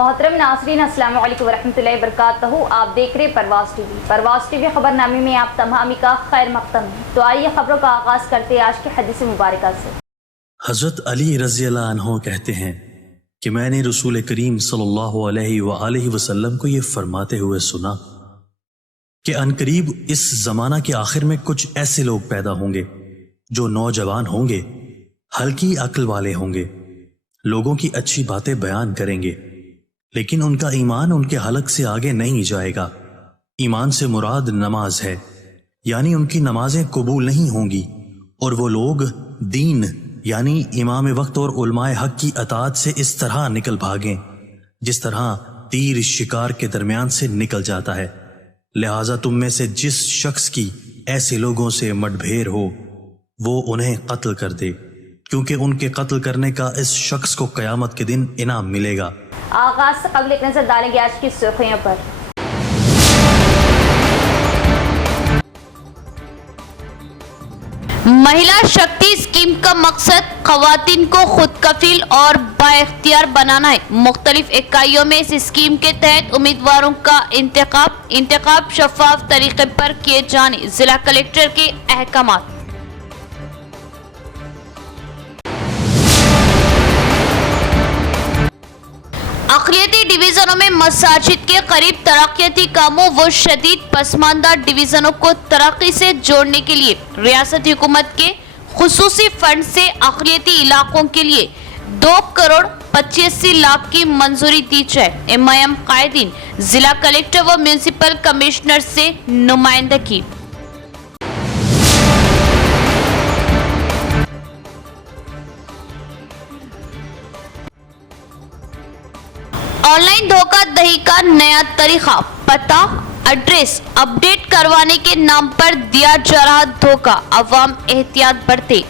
محترم ناظرین السلام علیکم ورحمۃ اللہ وبرکاتہ. آپ دیکھ رہے پرواز ٹی وی. پرواز ٹی وی خبر نامے میں آپ تمامی کا خیر مقدم ہے. تو آئیے خبروں کا آغاز کرتے ہیں آج کے حدیث مبارکہ سے. حضرت علی رضی اللہ عنہ کہتے ہیں کہ میں نے رسول کریم صلی اللہ علیہ وآلہ وسلم کو یہ فرماتے ہوئے سنا کہ عنقریب اس زمانہ کے آخر میں کچھ ایسے لوگ پیدا ہوں گے جو نوجوان ہوں گے، ہلکی عقل والے ہوں گے، لوگوں کی اچھی باتیں بیان کریں گے، لیکن ان کا ایمان ان کے حلق سے آگے نہیں جائے گا. ایمان سے مراد نماز ہے، یعنی ان کی نمازیں قبول نہیں ہوں گی، اور وہ لوگ دین یعنی امام وقت اور علماء حق کی اطاعت سے اس طرح نکل بھاگیں جس طرح تیر شکار کے درمیان سے نکل جاتا ہے. لہٰذا تم میں سے جس شخص کی ایسے لوگوں سے مٹبھیر ہو وہ انہیں قتل کر دے، کیونکہ ان کے قتل کرنے کا اس شخص کو قیامت کے دن انعام ملے گا. آغاز سے قبل ایک نظر ڈالیں گے آج کی سرخیوں پر. مہیلا شکتی اسکیم کا مقصد خواتین کو خود کفیل اور بااختیار بنانا ہے. مختلف اکائیوں میں اس اسکیم کے تحت امیدواروں کا انتخاب شفاف طریقے پر کیے جانے ضلع کلکٹر کے احکامات. اقلیتی ڈویژنوں میں مساجد کے قریب ترقیاتی کاموں و شدید پسماندہ ڈویژنوں کو ترقی سے جوڑنے کے لیے ریاستی حکومت کے خصوصی فنڈ سے اقلیتی علاقوں کے لیے 2,85,00,000 کی منظوری دی جائے. MIM قائدین ضلع کلکٹر و میونسپل کمشنر سے نمائندگی. آن لائن دھوکہ دہی کا نیا طریقہ، پتہ ایڈریس اپڈیٹ کروانے کے نام پر دیا جا رہا دھوکہ، عوام احتیاط برتے.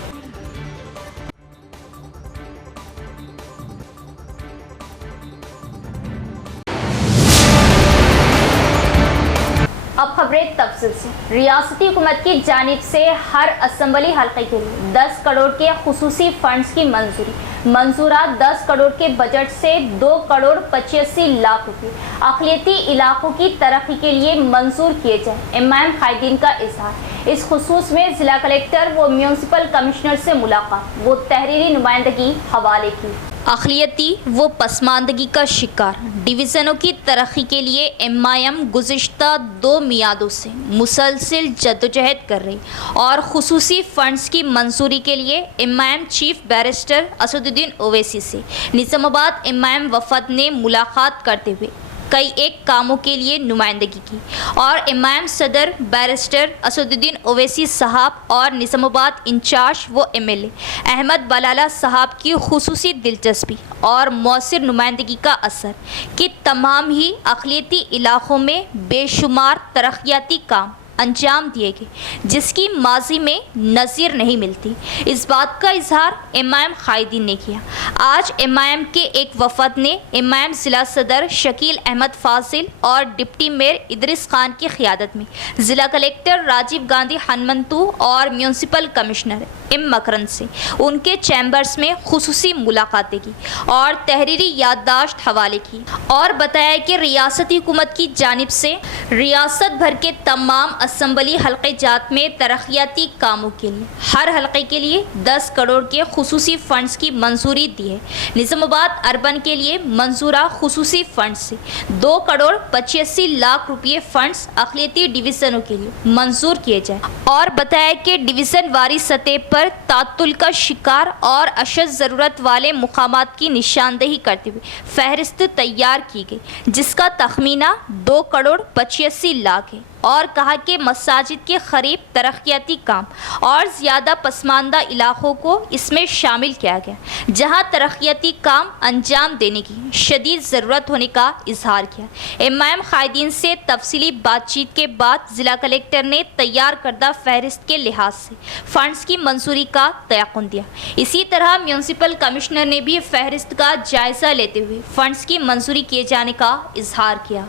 اب خبریں تفصیل سے. ریاستی حکومت کی جانب سے ہر اسمبلی حلقے کے لیے 10 کروڑ کے خصوصی فنڈز کی منظوری. منظورات 10 کروڑ کے بجٹ سے 2,85,00,000 روپے اقلیتی علاقوں کی ترقی کے لیے منظور کیے جائیں. MIM قائدین کا اظہار. اس خصوص میں ضلع کلکٹر و میونسپل کمشنر سے ملاقات و تحریری نمائندگی حوالے کی. اقلیتی و پسماندگی کا شکار ڈویژنوں کی ترقی کے لیے MIM گزشتہ 2 میعادوں سے مسلسل جدوجہد کر رہی اور خصوصی فنڈز کی منظوری کے لیے MIM chief barrister Asaduddin Owaisi سے نظام آباد MIM وفد نے ملاقات کرتے ہوئے کئی ایک کاموں کے لیے نمائندگی کی، اور MIM صدر بیرسٹر اسدالدین اویسی صاحب اور نظام آباد انچارج و MLA احمد بلالہ صاحب کی خصوصی دلچسپی اور مؤثر نمائندگی کا اثر کہ تمام ہی اقلیتی علاقوں میں بے شمار ترقیاتی کام انجام دیے گئے جس کی ماضی میں نظیر نہیں ملتی. اس بات کا اظہار MIM قائدین نے کیا. آج MIM کے ایک وفد نے MIM ضلع صدر شکیل احمد فاضل اور ڈپٹی میئر ادریس خان کی قیادت میں ضلع کلکٹر راجیو گاندھی ہنمنتو اور میونسپل کمشنر مکرن سے ان کے چیمبرز میں خصوصی ملاقاتیں کی اور تحریری یادداشت حوالے کی، اور بتایا کہ ریاستی حکومت کی جانب سے ریاست بھر کے تمام اسمبلی حلقے جات میں ترقیاتی کاموں کے لیے ہر حلقے کے لیے 10 کروڑ کے خصوصی فنڈز کی منظوری دی ہے. نظام آباد اربن کے لیے منظورہ خصوصی فنڈ سے 2,85,00,000 روپے فنڈز اقلیتی ڈویژنوں کے لیے منظور کیے جائیں، اور بتایا کہ ڈویژن واری سطح پر تعطل کا شکار اور اشد ضرورت والے مقامات کی نشاندہی کرتے ہوئے فہرست تیار کی گئی جس کا تخمینہ 2,85,00,000 ہے، اور کہا کہ مساجد کے قریب ترقیاتی کام اور زیادہ پسماندہ علاقوں کو اس میں شامل کیا گیا جہاں ترقیاتی کام انجام دینے کی شدید ضرورت ہونے کا اظہار کیا. MIM قائدین سے تفصیلی بات چیت کے بعد ضلع کلکٹر نے تیار کردہ فہرست کے لحاظ سے فنڈز کی منظوری کا تیقن دیا. اسی طرح میونسپل کمشنر نے بھی فہرست کا جائزہ لیتے ہوئے فنڈز کی منظوری کیے جانے کا اظہار کیا.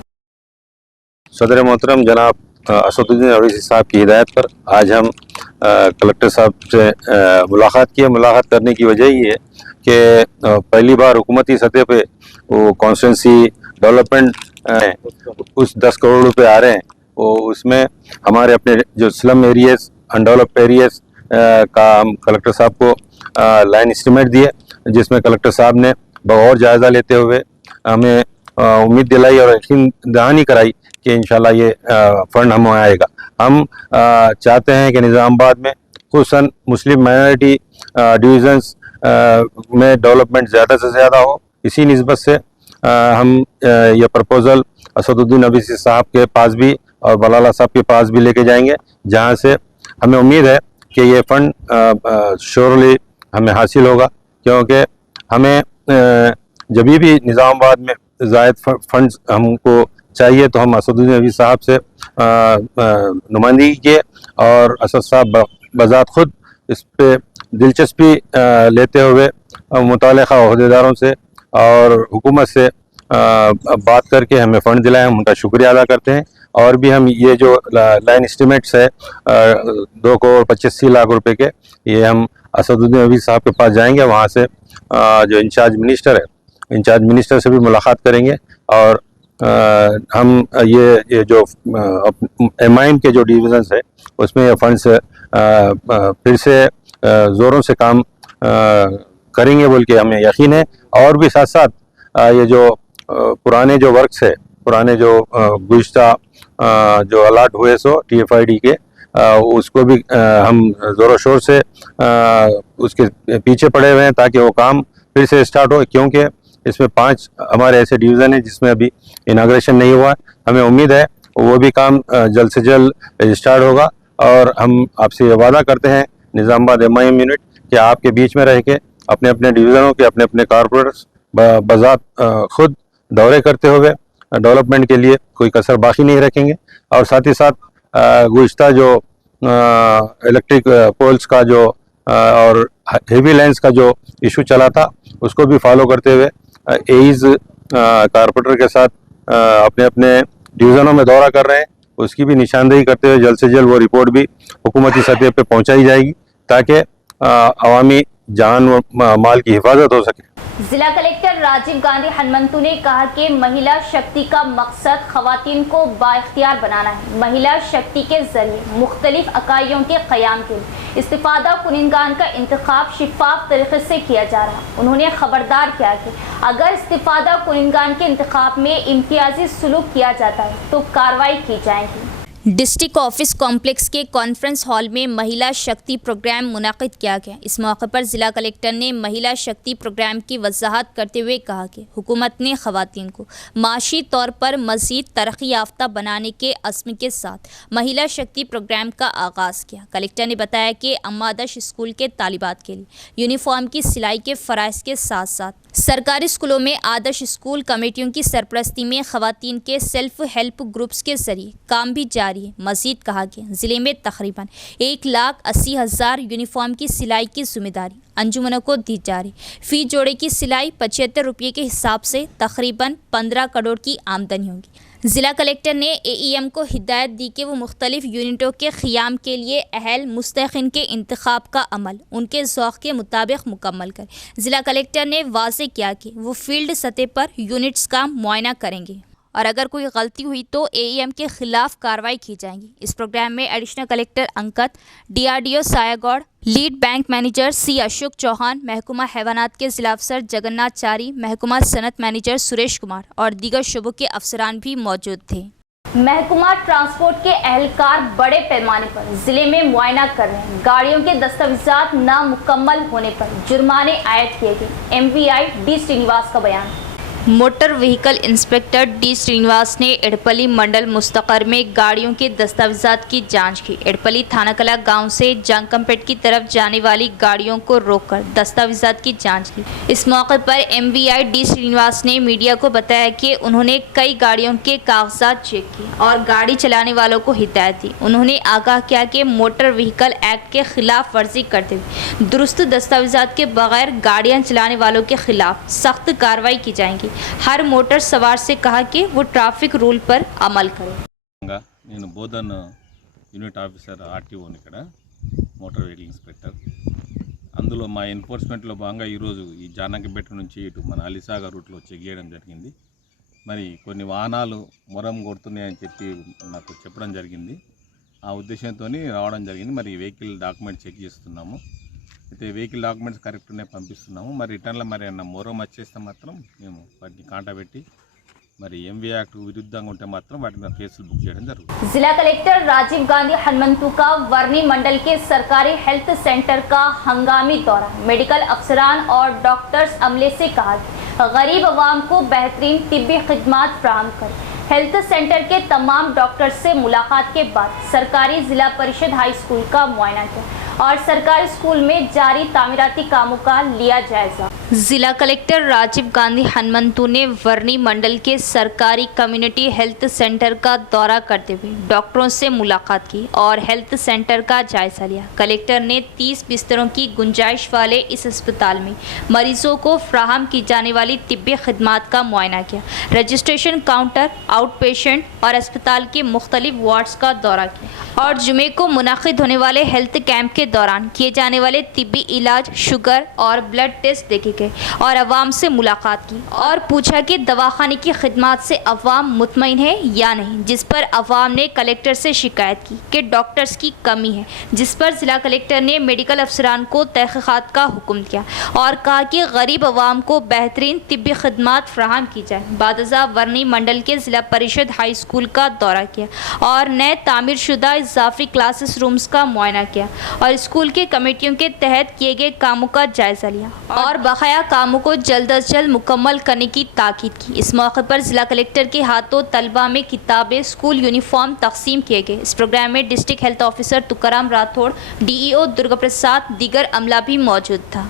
صدر محترم جناب اسدالدین اویسی صاحب کی ہدایت پر آج ہم کلکٹر صاحب سے ملاقات کی. ملاقات کرنے کی وجہ یہ ہے کہ پہلی بار حکومتی سطح پہ وہ کانسٹیٹنسی ڈیولپمنٹ اس 10 کروڑ روپے آ رہے ہیں، وہ اس میں ہمارے اپنے جو سلم ایریاز انڈیولپ ایریاز کا ہم کلکٹر صاحب کو لائن اسٹیمیٹ دیے، جس میں کلکٹر صاحب نے بغور جائزہ لیتے ہوئے ہمیں امید دلائی اور یقین دہانی کرائی کہ انشاءاللہ یہ فنڈ ہمیں آئے گا۔ ہم چاہتے ہیں کہ نظام آباد میں خصوصاً مسلم مائنورٹی ڈویژنس میں ڈیولپمنٹ زیادہ سے زیادہ ہو، اسی نسبت سے ہم یہ پرپوزل اسد الدین اویسی صاحب کے پاس بھی اور بلالہ صاحب کے پاس بھی لے کے جائیں گے، جہاں سے ہمیں امید ہے کہ یہ فنڈ شیورلی ہمیں حاصل ہوگا، کیونکہ ہمیں جب بھی نظام آباد میں زائد فنڈز ہم کو چاہیے تو ہم اسد الدین اویسی صاحب سے نمائندگی کیے، اور اسد صاحب بذات خود اس پہ دلچسپی لیتے ہوئے متعلقہ عہدیداروں سے اور حکومت سے بات کر کے ہمیں فنڈ دلائے، ہم ان کا شکریہ ادا کرتے ہیں۔ اور بھی ہم یہ جو لائن اسٹیمیٹس ہے 2 کروڑ 85 لاکھ روپے کے، یہ ہم اسد الدین اویسی صاحب کے پاس جائیں گے، وہاں سے جو انچارج منسٹر سے بھی ملاقات کریں گے، اور ہم یہ جو ایم کے جو ڈویژنس ہے اس میں یہ فنڈس پھر سے زوروں سے کام کریں گے بول کے ہمیں یقین ہے۔ اور بھی ساتھ ساتھ یہ جو پرانے جو ورکس ہے، پرانے جو گزشتہ جو الاٹ ہوئے سو ٹی ایف آئی ڈی کے، اس کو بھی ہم زور و شور سے اس کے پیچھے پڑے ہوئے ہیں تاکہ وہ کام پھر سے اسٹارٹ ہو، کیونکہ اس میں 5 ہمارے ایسے ڈویژن ہیں جس میں ابھی اناگریشن نہیں ہوا ہے۔ ہمیں امید ہے وہ بھی کام جلد سے جلد اسٹارٹ ہوگا، اور ہم آپ سے یہ وعدہ کرتے ہیں نظام آباد ایم یونٹ کہ آپ کے بیچ میں رہ کے اپنے اپنے ڈویژنوں کے اپنے اپنے کارپوریٹرس بذات خود دورے کرتے ہوئے ڈیولپمنٹ کے لیے کوئی کسر باقی نہیں رکھیں گے، اور ساتھ ہی ساتھ گزشتہ جو الیکٹرک پولس کا جو اور ہیوی لائنس کا جو ایشو چلا تھا اس کو بھی فالو کرتے ہوئے ایز کارپوریٹر کے ساتھ اپنے اپنے ڈویژنوں میں دورہ کر رہے ہیں، اس کی بھی نشاندہی کرتے ہوئے جلد سے جلد وہ رپورٹ بھی حکومتی سطح پہ پہنچائی جائے گی تاکہ عوامی جان و مال کی حفاظت ہو سکے۔ ضلع کلکٹر راجیو گاندھی ہنمنتو نے کہا کہ مہیلا شکتی کا مقصد خواتین کو بااختیار بنانا ہے۔ مہیلا شکتی کے ذریعے مختلف اکائیوں کے قیام کے لیے استفادہ کنندگان کا انتخاب شفاف طریقے سے کیا جا رہا ہے۔ انہوں نے خبردار کیا کہ اگر استفادہ کنندگان کے انتخاب میں امتیازی سلوک کیا جاتا ہے تو کارروائی کی جائے گی۔ ڈسٹرکٹ آفس کمپلیکس کے کانفرنس ہال میں مہیلا شکتی پروگرام منعقد کیا گیا۔ اس موقع پر ضلع کلکٹر نے مہیلا شکتی پروگرام کی وضاحت کرتے ہوئے کہا کہ حکومت نے خواتین کو معاشی طور پر مزید ترقی یافتہ بنانے کے عزم کے ساتھ مہیلا شکتی پروگرام کا آغاز کیا۔ کلکٹر نے بتایا کہ امادش اسکول کے طالبات کے لیے یونیفارم کی سلائی کے فرائض کے ساتھ ساتھ سرکاری اسکولوں میں آدرش اسکول کمیٹیوں کی سرپرستی میں خواتین کے سیلف ہیلپ گروپس کے ذریعے کام بھی جاری ہے۔ مزید کہا کہ ضلع میں تقریباً 1,80,000 یونیفارم کی سلائی کی ذمہ داری انجمنوں کو دی جا رہی۔ فی جوڑے کی سلائی 75 روپے کے حساب سے تقریباً 15 کروڑ کی آمدنی ہوگی۔ ضلع کلکٹر نے اے ای ایم کو ہدایت دی کہ وہ مختلف یونٹوں کے قیام کے لیے اہل مستحقین کے انتخاب کا عمل ان کے ذوق کے مطابق مکمل کرے۔ ضلع کلکٹر نے واضح کیا کہ وہ فیلڈ سطح پر یونٹس کا معائنہ کریں گے اور اگر کوئی غلطی ہوئی تو اے ای ایم کے خلاف کارروائی کی جائے گی۔ اس پروگرام میں additional collector Ankit, D R D O سایہ گوڑ، لیڈ بینک مینیجر سی اشوک چوہان، محکمہ حیوانات کے ضلع افسر جگن ناتھ چاری، محکمہ صنعت مینیجر سریش کمار اور دیگر شعبوں کے افسران بھی موجود تھے۔ محکمہ ٹرانسپورٹ کے اہلکار بڑے پیمانے پر ضلع میں معائنہ کر رہے ہیں۔ گاڑیوں کے دستاویزات نامکمل ہونے پر جرمانے عائد کیے گئے۔ M V I D Srinivas کا بیان۔ Motor vehicle inspector D Srinivas نے اڑپلی منڈل مستقر میں گاڑیوں کے دستاویزات کی جانچ کی۔ اڑپلی تھانہ کلا گاؤں سے جانکمپیٹ کی طرف جانے والی گاڑیوں کو روک کر دستاویزات کی جانچ کی۔ اس موقع پر M V I D Srinivas نے میڈیا کو بتایا کہ انہوں نے کئی گاڑیوں کے کاغذات چیک کیے اور گاڑی چلانے والوں کو ہدایت دی۔ انہوں نے آگاہ کیا کہ موٹر وہیکل ایکٹ کے خلاف ورزی کرتے ہوئے درست دستاویزات کے بغیر گاڑیاں چلانے والوں کے خلاف سخت کارروائی کی جائے گی۔ ہر موٹر سوار سے کہا کہ وہ ٹریفک رول پر عمل کرے۔ నేను బోధన్ యూనిట్ ఆఫీసర్ ఆర్టీఓని ఇక్కడ మోటార్ వెహికల్ ఇన్స్పెక్టర్ అందులో మా ఎన్ఫోర్స్మెంట్లో భాగంగా ఈరోజు ఈ జానకిపేట నుంచి ఇటు మన అలీసాగర్ రూట్లో చెక్ చేయడం జరిగింది. మరి కొన్ని వాహనాలు మొరం కొడుతున్నాయని చెప్పి నాకు చెప్పడం జరిగింది. ఆ ఉద్దేశంతో రావడం జరిగింది. మరి వెహికల్ డాక్యుమెంట్స్ చెక్ చేస్తున్నాము. అయితే వెహికల్ డాక్యుమెంట్స్ కరెక్ట్నే పంపిస్తున్నాము. మరి రిటర్న్లో మరి అన్న మొరం వచ్చేస్తే మాత్రం మేము వాటిని కాంటాబెట్టి మరి ఎంవి యాక్ట్ విరుద్ధంగా ఉంటే మాత్రం వాటి మీద కేసులు బుక్ చేయడం జరుగుతుంది. जिला कलेक्टर राजीव गांधी हनुमंतु का वर्नी मंडल के सरकारी हेल्थ सेंटर का हंगामी दौरा, मेडिकल अफसरान और डॉक्टर्स अमले से कहा कि गरीब आवाम को बेहतरीन तिब्बी खिदमात फराहम करें। हेल्थ सेंटर के तमाम डॉक्टर्स से मुलाकात के बाद सरकारी जिला परिषद हाई स्कूल का मुआयना किया और सरकारी स्कूल में जारी तामीराती कामों का लिया जायजा। जिला कलेक्टर राजीव गांधी हनुमंतु ने वर्नी मंडल के सरकारी कम्युनिटी हेल्थ सेंटर का दौरा करते हुए डॉक्टरों से मुलाकात की और हेल्थ सेंटर का जायजा लिया। कलेक्टर ने 30 बिस्तरों की गुंजाइश वाले इस अस्पताल में मरीजों को फ्राहम की जाने वाली तिब्बी खिदमात का मुआयना किया, रजिस्ट्रेशन काउंटर, आउट पेशेंट और अस्पताल के मुख्तलिफ वार्ड्स का दौरा किया और जुमे को मुनाकिद होने वाले हेल्थ कैंप के दौरान किए जाने वाले तिब्बी इलाज, शुगर और ब्लड टेस्ट देखे गए और अवाम से मुलाकात की और पूछा कि दवाखाने की खिदमात से अवाम मुतमईन है या नहीं, जिस पर अवाम ने कलेक्टर से शिकायत की कि डॉक्टर्स की कमी है, जिस पर ज़िला कलेक्टर ने मेडिकल अफसरान को तहक़ीक़ात का हुक्म दिया और कहा कि गरीब अवाम को बेहतरीन तिब्बी खिदमात फराहम की जाए। बादशाह वर्नी मंडल के ज़िला परिषद हाई स्कूल का दौरा किया और नए तामीर शुदा इजाफी क्लासेस रूम्स का मुआयना किया और स्कूल के कमेटियों के तहत किए गए कामों का जायजा लिया और बकाया कामों को जल्द अज जल्द मुकम्मल करने की ताकीद की। इस मौके पर जिला कलेक्टर के हाथों तलबा में किताबें, स्कूल यूनिफॉर्म तकसीम किए गए। इस प्रोग्राम में district health officer Tukaram Rathod, DEO Durga Prasad, दीगर अमला भी मौजूद था।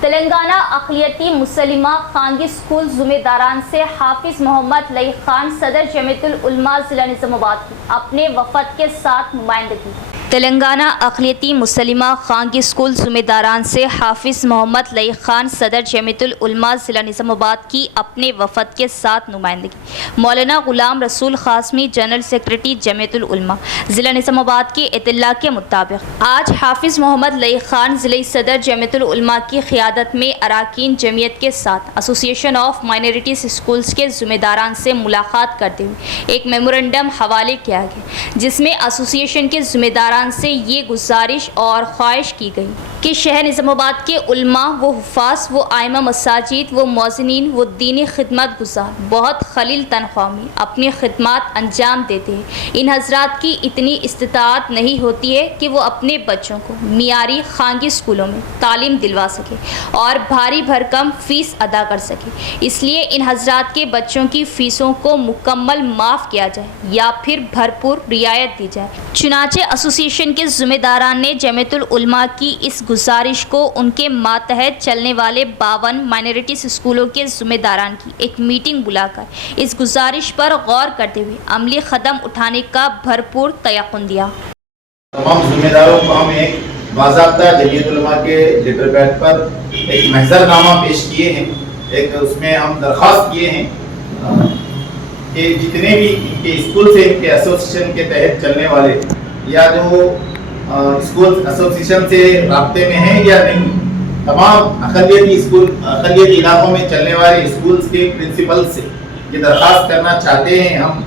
तेलंगाना अक़लियती मुसलिमा खानगी स्कूल ज़िम्मेदारान से हाफिज़ मोहम्मद लई खान सदर जमीयतुल उलमा ज़िला निज़ामाबाद की अपने वफ़द के साथ नुमाइंदगी। तेलंगाना अक़लियती मुसलिमा खानगी स्कूल ज़िम्मेदारान से हाफिज़ मोहम्मद लई खान सदर जमीयतुल उलमा ज़िला निज़ामाबाद की अपने वफ़द के साथ नुमाइंदगी। मौलाना ग़ुलाम रसूल क़ासमी, जनरल सेक्रेटरी जमीयतुल उलमा ज़िला निज़ामाबाद के इत्तला के मुताबिक आज हाफिज़ मोहम्मद लई खान ज़िले सदर जमीयतुल उलमा की क़ियादत में अरकान जमीयत के साथ एसोसिएशन ऑफ माइनॉरिटीज़ स्कूल्स के ज़िम्मेदारान से मुलाकात करते हुए एक मेमोरेंडम हवाले किया गया, जिसमें एसोसिएशन के ज़िम्मेदारान से ये गुजारिश और ख्वाहिश की गई कि शहर निज़ामाबाद के उलमा, वो हुफ़ाज़, वो आइमा मसाजिद, वो मौज़िनीन, वो दीनी खिदमत गुजार बहुत खलील तनख्वाह में अपनी खिदमत अंजाम देते हैं। इन हज़रात की इतनी इस्तिताअत नहीं होती है कि वो अपने बच्चों को मियारी खानगी स्कूलों में तालीम दिलवा सके और भारी भरकम फ़ीस अदा कर सके, इसलिए इन हज़रात के बच्चों की फ़ीसों को मुकम्मल माफ़ किया जाए या फिर भरपूर रियायत दी जाए। चुनाचे एसोसिएशन के ज़िम्मेदारान ने जमीयतुल उलमा की इस गुजारिश को उनके मातहत चलने वाले 52 माइनॉरिटीज़ स्कूलों के ज़िम्मेदारान की एक मीटिंग बुलाकर इस गुजारिश पर गौर करते हुए अमली कदम उठाने का भरपूर तयक़ुन दिया। तमाम जिम्मेदारों को हम एक बाज़ाब्ता जमीयत उलमा के लेटर पैड पर एक महज़रनामा पेश किए हैं। एक उसमें हम दरख्वास्त किए हैं कि जितने भी इनके स्कूल से इनके एसोसिएशन के तहत चलने वाले या जो स्कूल एसोसिएशन से राब्ते में हैं या नहीं, तमाम अक़लियती इलाकों में चलने वाले स्कूल्स के प्रिंसिपल से ये दरख्वास्त करना चाहते हैं हम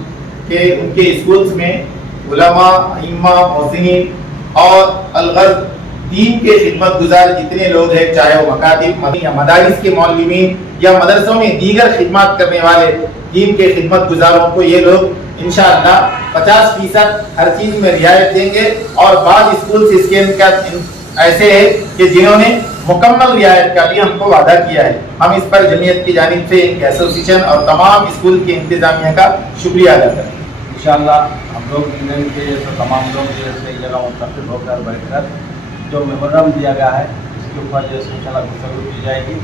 कि उनके स्कूल्स में उलमा, इम्मा, मौज़िनीन और अलगर्ज दीन के खिदमत गुजार जितने लोग हैं, चाहे वो मकातिब या मदारिस के मौलवीन या मदरसों में दीगर खिदमत करने वाले दीन के खिदमत गुजारों को ये लोग इंशाअल्लाह 50% हर चीज़ में रियायत देंगे और बाद स्कूल इसके ऐसे है कि जिन्होंने मुकम्मल रियायत का भी हमको वादा किया है। हम इस पर जमीयत की जानिब से एसोसिएशन और तमाम स्कूल के इंतजामिया का शुक्रिया अदा करते हैं। इंशाअल्लाह हम लोग यूनियन के तमाम लोग जैसे एक जगह मुतफिक होकर बैठकर जो मेमोरेंडम दिया गया है इसके ऊपर जो है इंशाअल्लाह गुफ्तगू की जाएगी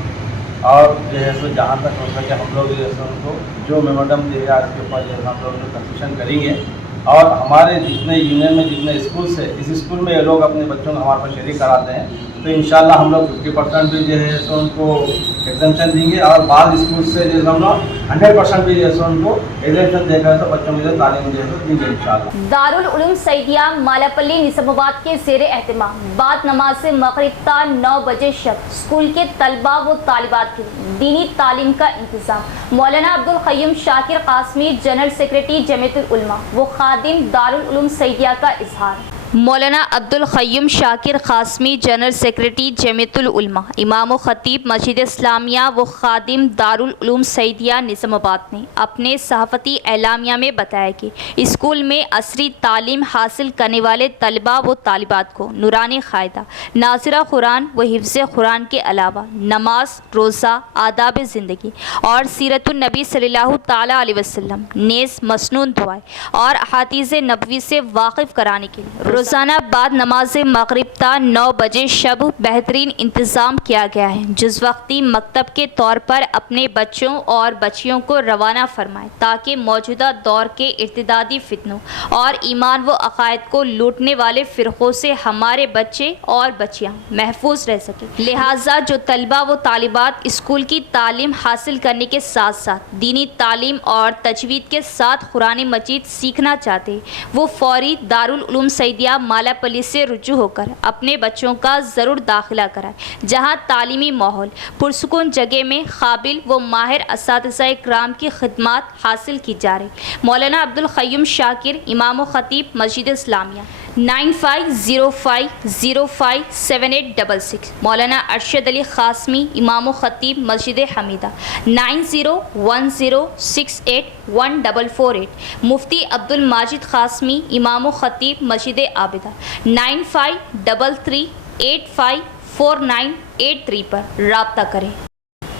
और जो है सो जहाँ तक हो सके हम लोग जो है उनको जो मेमोरेंडम दिया है उसके ऊपर जो है हम लोग कंसेशन करेंगे और हमारे जितने यूनियन में जितने स्कूल्स है इस स्कूल में ये लोग अपने बच्चों को हमारे पास शरीक कराते हैं, तो तो इंशाल्लाह हम लोग 50% भी जो है सो उनको एग्जामेशन देंगे और बाद स्कूल से जो है हम लोग 100% भी जो है सो उनको एग्जामेशन देकर तो बच्चों को जो तालीम जो है सो देंगे इंशाल्लाह। दारुल उलूम सईदिया मालापल्ली निजामाबाद के ज़ेर एहतमाम बाद नमाज मगरिब ता 9 बजे शब स्कूल के तलबा व तालिबात के लिए दीनी तालीम का इंतज़ाम। मौलाना अब्दुल क़य्यूम शाकिर क़ासमी जनरल सेक्रेटरी जमीयतुल उलमा व खादिम दारुल उलूम सईदिया का इजहार। मौलाना अब्दुल क़य्यूम शाकिर क़ासमी जनरल सेक्रेटरी जमीयतुल उलमा, इमाम व ख़तीब मस्जिद इस्लामिया व खादिम दारुल उलूम सईदिया निज़ामाबाद ने अपने सहाफ़ती एलामिया में बताया कि स्कूल में असरी तालीम हासिल करने वाले तलबा व तालिबात को नूरानी क़ायदा, नाज़िरा कुरान व हिफ्ज़ कुरान के अलावा नमाज, रोज़ा, आदाब ज़िंदगी और सीरतुन नबी सल्लल्लाहु ताला अलैहि वसल्लम नेज़ मसनून दुआएं और अहादीस नबवी से वाकिफ़ कराने के लिए रोज़ाना बाद नमाज मगरिब ता 9 बजे शब बेहतरीन इंतज़ाम किया गया है। जिस वक्ती मकतब के तौर पर अपने बच्चों और बच्चियों को रवाना फरमाएं ताकि मौजूदा दौर के इर्तिदादी फितनों और ईमान व अकायद को लूटने वाले फ़िरक़ों से हमारे बच्चे और बच्चियाँ महफूज रह सकें। लिहाजा जो तलबा व तालिबात स्कूल की तालीम हासिल करने के साथ साथ दीनी तालीम और तजवीद के साथ कुरान मजीद सीखना चाहते वो फ़ौरी दारुल उलूम सईदिया मालापल्ली से रुजू होकर अपने बच्चों का ज़रूर दाखिला कराएं, जहां तालीमी माहौल पुरसुकून जगह में काबिल व माहिर असातिज़ा इकराम की खिदमत हासिल की जा रही। मौलाना अब्दुल क़य्यूम शाकिर इमाम व ख़तीब मस्जिद इस्लामिया 9505057866। मौलाना अरशद अली क़ासमी इमाम व ख़तीब मस्जिद हमीदा 9010681448। मुफ्ती अब्दुल माजिद क़ासमी इमाम व ख़तीब मस्जिद आबिदा 9533854983 पर राब्ता करें।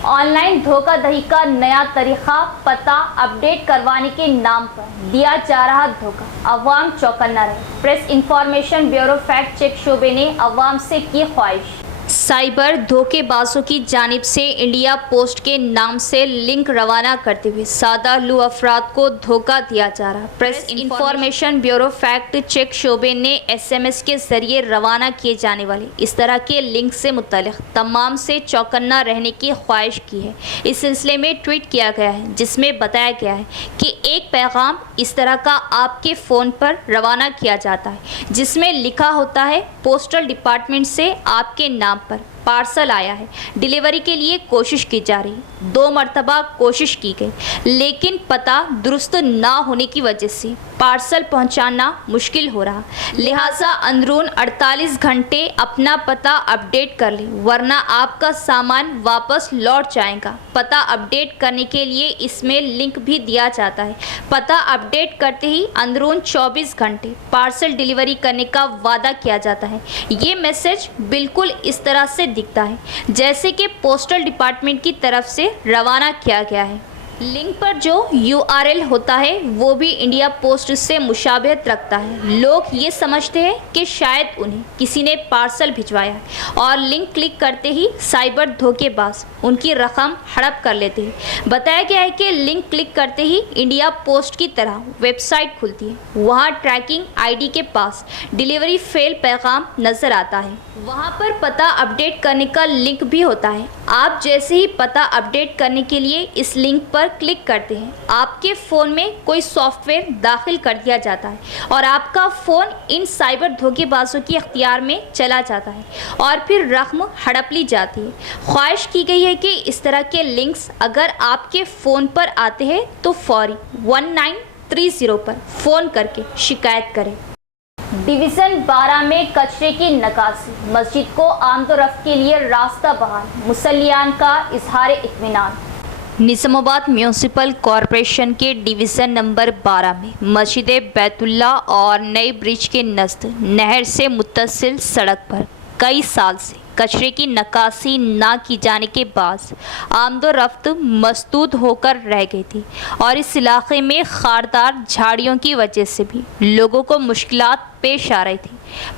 ऑनलाइन धोखाधड़ी का नया तरीका पता अपडेट करवाने के नाम पर दिया जा रहा धोखा, अवाम चौकन्ना रहे। Press information bureau fact check शोबे ने अवाम से की ख्वाहिश। साइबर धोखेबाजों की जानिब से इंडिया पोस्ट के नाम से लिंक रवाना करते हुए सादा लू अफराद को धोखा दिया जा रहा। Press information bureau fact check शोबे ने SMS के जरिए रवाना किए जाने वाले इस तरह के लिंक से मुतल्लिक तमाम से चौकन्ना रहने की ख्वाहिश की है। इस सिलसिले में ट्वीट किया गया है जिसमें बताया गया है कि एक पैगाम इस तरह का आपके फ़ोन पर रवाना किया जाता है जिसमें लिखा होता है पोस्टल डिपार्टमेंट से आपके नाम पर पार्सल आया है, डिलीवरी के लिए कोशिश की जा रही। 2 मरतबा कोशिश की गई लेकिन पता दुरुस्त ना होने की वजह से पार्सल पहुंचाना मुश्किल हो रहा। लिहाजा अंदरून 48 घंटे अपना पता अपडेट कर लें वरना आपका सामान वापस लौट जाएगा। पता अपडेट करने के लिए इसमें लिंक भी दिया जाता है। पता अपडेट करते ही अंदरून 24 घंटे पार्सल डिलीवरी करने का वादा किया जाता है। ये मैसेज बिल्कुल इस तरह से दिखता है जैसे कि पोस्टल डिपार्टमेंट की तरफ से रवाना किया गया है। लिंक पर जो URL होता है वो भी इंडिया पोस्ट से मुशाबहत रखता है। लोग ये समझते हैं कि शायद उन्हें किसी ने पार्सल भिजवाया है और लिंक क्लिक करते ही साइबर धोखेबाज उनकी रकम हड़प कर लेते हैं। बताया गया है कि लिंक क्लिक करते ही इंडिया पोस्ट की तरह वेबसाइट खुलती है। वहाँ ट्रैकिंग ID के पास डिलीवरी फेल पैगाम नज़र आता है। वहाँ पर पता अपडेट करने का लिंक भी होता है। आप जैसे ही पता अपडेट करने के लिए इस लिंक पर क्लिक करते हैं आपके फ़ोन में कोई सॉफ्टवेयर दाखिल कर दिया जाता है और आपका फ़ोन इन साइबर धोखेबाजों के इख्तियार में चला जाता है और फिर रकम हड़प ली जाती है। ख्वाहिश की गई है कि इस तरह के लिंक्स अगर आपके फ़ोन पर आते हैं तो फौरी 1930 पर फ़ोन करके शिकायत करें। डिवीज़न 12 में कचरे की नकासी, मस्जिद को आमदोरफ्त के लिए रास्ता बहाल, मुसल्लियान का इजहार इत्मीनान। निज़ामाबाद म्यूनसिपल कॉरपोरेशन के डिवीज़न नंबर 12 में मस्जिद बैतुल्ला और नए ब्रिज के नज़द नहर से मुत्तसिल सड़क पर कई साल से कचरे की नकासी ना की जाने के बाद आमदोरफ्त मसदूद होकर रह गई थी और इस इलाके में खारदार झाड़ियों की वजह से भी लोगों को मुश्किलात पेश आ रही थी।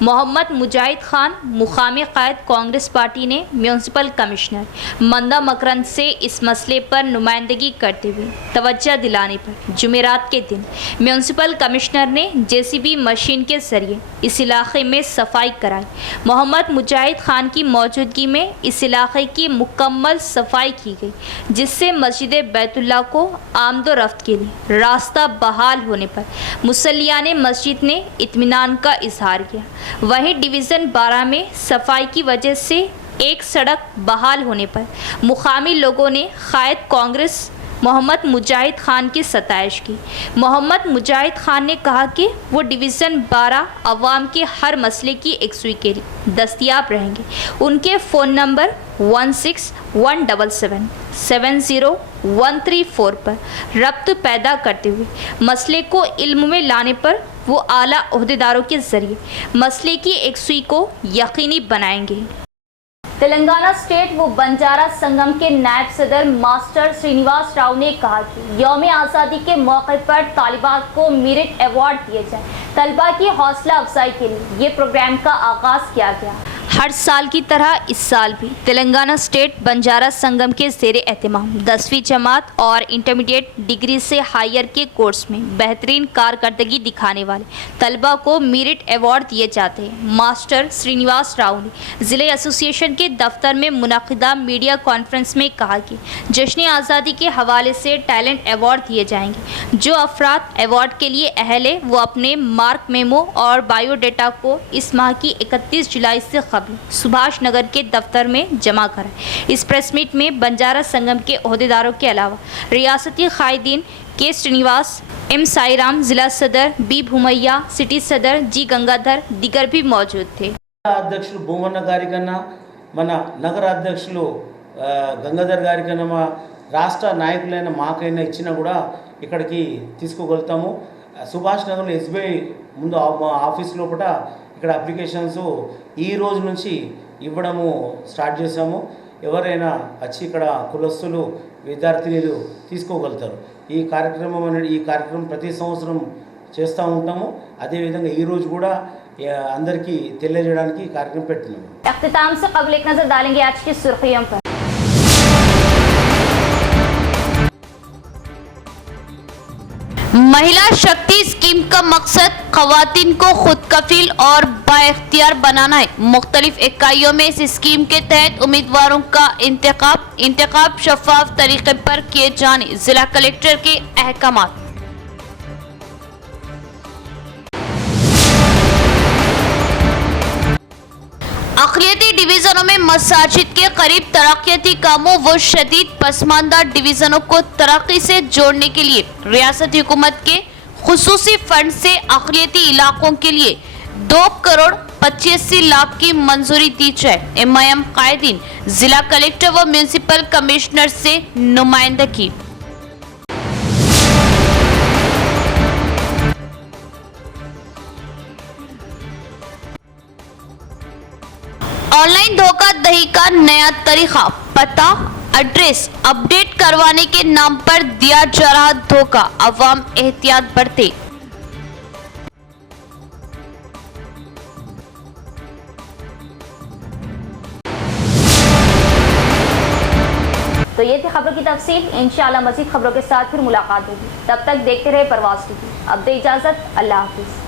मोहम्मद मुजाहिद खान मुकामी कायद कांग्रेस पार्टी ने म्यूनसिपल कमिश्नर मंदा मकरंद से इस मसले पर नुमाइंदगी करते हुए तवज्जो दिलाने पर जुमेरात के दिन म्यूनसिपल कमिश्नर ने जेसीबी मशीन के जरिए इस इलाके में सफाई कराई। मोहम्मद मुजाहिद खान की मौजूदगी में इस इलाके की मुकम्मल सफाई की गई, जिससे मस्जिद बैतुल्लाह को आमदोरफ्त के लिए रास्ता बहाल होने पर मुसल्लियाने मस्जिद ने इत्मीनान का इजहार किया। वहीं डिवीज़न 12 में सफाई की वजह से एक सड़क बहाल होने पर मुकामी लोगों ने कायद कांग्रेस मोहम्मद मुजाहिद खान की सताइश की। मोहम्मद मुजाहिद खान ने कहा कि वो डिवीज़न 12 अवाम के हर मसले की एकसुई के लिए दस्तयाब रहेंगे। उनके फ़ोन नंबर 16-177 70134 पर रब्त पैदा करते हुए मसले को इल्म में लाने पर वो आला ओहदेदारों के ज़रिए मसले की एकसुई को यकीनी बनाएंगे। तेलंगाना स्टेट व बंजारा संगम के नायब सदर मास्टर श्रीनिवास राव ने कहा कि यौम आज़ादी के मौके पर तालिबात को मेरिट अवार्ड दिए जाए। तलबा की हौसला अफजाई के लिए ये प्रोग्राम का आगाज़ किया गया। हर साल की तरह इस साल भी तेलंगाना स्टेट बंजारा संगम के ज़ेरे एहतमाम 10वीं जमात और इंटरमीडिएट डिग्री से हायर के कोर्स में बेहतरीन कारकर्दगी दिखाने वाले तलबा को मेरिट अवार्ड दिए जाते हैं। मास्टर श्रीनिवास राव ने ज़िले एसोसिएशन के दफ्तर में मुनक़िदा मीडिया कॉन्फ्रेंस में कहा कि जश्न आज़ादी के हवाले से टैलेंट अवार्ड दिए जाएंगे। जो अफराद अवार्ड के लिए अहल है वो अपने मार्क मेमो और बायोडाटा को इस माह की 31 जुलाई से सुभाष नगर के दफ्तर में जमा कराए। इस प्रेस मीट में बंजारा संगम के ओहदेदारों के अलावा रियासती कायदीन के श्रीनिवास, एम साईराम, जिला सदर बी भूमैया, सिटी सदर जी गंगाधर दिगर भी मौजूद थे। అధ్యక్షులు భూమన్న గారి కన్నా మన నగర అధ్యక్షులు గంగాధర్ గారి కన్నా మా రాష్ట్ర నాయకులైన మాకైనా ఇచ్చినా కూడా ఇక్కడికి తీసుకోగలుగుతాము। సుభాష్ నగర్లో ఎస్బీఐ ముందు ఆఫీస్ లోపల ఇక్కడ అప్లికేషన్స్ ఈ రోజు నుంచి ఇవ్వడము స్టార్ట్ చేశాము। ఎవరైనా వచ్చి ఇక్కడ కులస్తులు విద్యార్థినులు తీసుకోగలుగుతారు। ఈ కార్యక్రమం ప్రతి సంవత్సరం చేస్తూ ఉంటాము। అదేవిధంగా ఈ రోజు కూడా అందరికీ తెలియజేయడానికి కార్యక్రమం పెట్టినాము। इख्तिताम से क़ब्ल एक नज़र डालेंगे आज की सुर्खियों पर। महिला शक्ति स्कीम का मकसद ख़वातीन को खुद कफील और बाइख्तियार बनाना है। मुख्तलिफ इकाइयों में इस स्कीम के तहत उम्मीदवारों का इंतखाब शफाफ तरीके पर किए जाने जिला कलेक्टर के अहकामात। अक़लियती डिवीज़नों में मसाजिद के करीब तरक्याती कामों व शदीद पसमानदा डिवीज़नों को तरक्की से जोड़ने के लिए रियासती हुकूमत के खुसूसी फंड से अक़लियती इलाकों के लिए 2,85 लाख की मंजूरी दी जाए। MIM कायदीन जिला कलेक्टर व म्यूनसिपल कमिश्नर से नुमाइंदगी। ऑनलाइन धोखाधड़ी का नया तरीका, पता एड्रेस अपडेट करवाने के नाम पर दिया जा रहा धोखा, अवाम एहतियात बरते। तो ये थी खबरों की तफसील। इंशाअल्लाह मज़ीद खबरों के साथ फिर मुलाकात होगी। तब तक देखते रहे परवाज़ टीवी। अब दे इजाज़त, अल्लाह हाफिज़।